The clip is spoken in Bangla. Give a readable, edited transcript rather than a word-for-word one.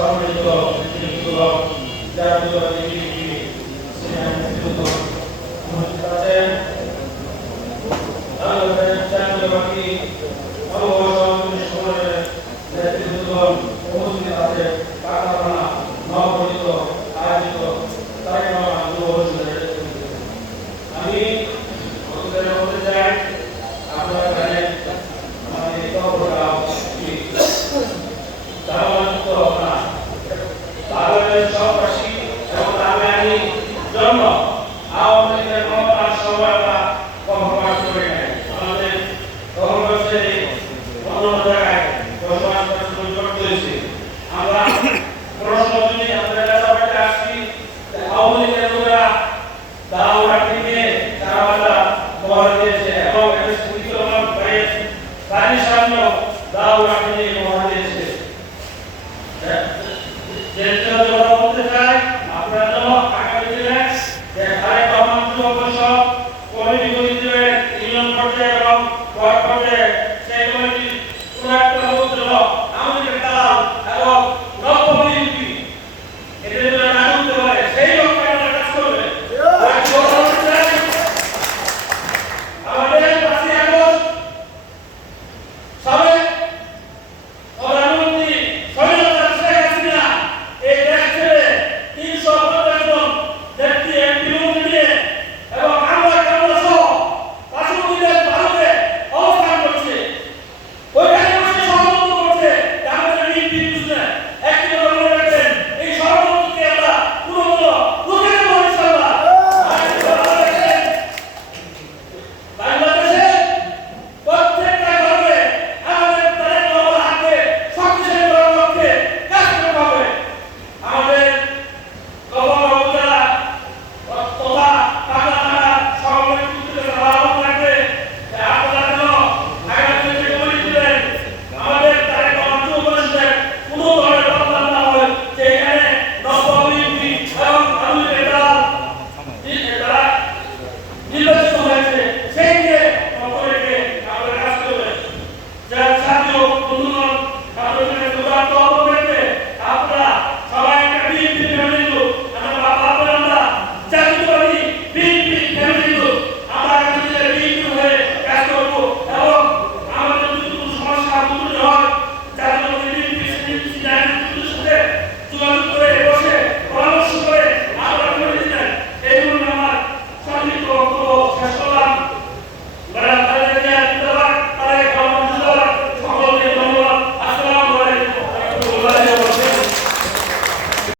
সম্মানিত নেতৃবৃন্দগণ, জাতীয় নেতৃবৃন্দ, সিনিয়র নেতৃবৃন্দগণ উপস্থিত আছেন, জাতীয়বাদী নববর্ষের সময়ের নেতৃবৃন্দগণ উপস্থিত আছেন, কারখানা নবগঠিত আয়োজিত তারেক রহমান নববর্ষের আমি বলতে চাই, আপনারা জানেন আমাদের তহবিলগাঁও সন্ত্রাসী এবং আমি জন্ম আওয়ামী লীগের ক্ষমতার সময় আমরা বসবাস করি নাই। আমাদের বসবাসের অন্য জায়গায় বসবাস করেছি। আমরা প্রশ্ন যদি আমাদের কাছে আসছি, আওয়ামী লীগের লোকেরা দাওরা থেকে তারা মহড়া দিয়েছে এবং বাড়ির সামনেও দাওরা থেকে মহড়া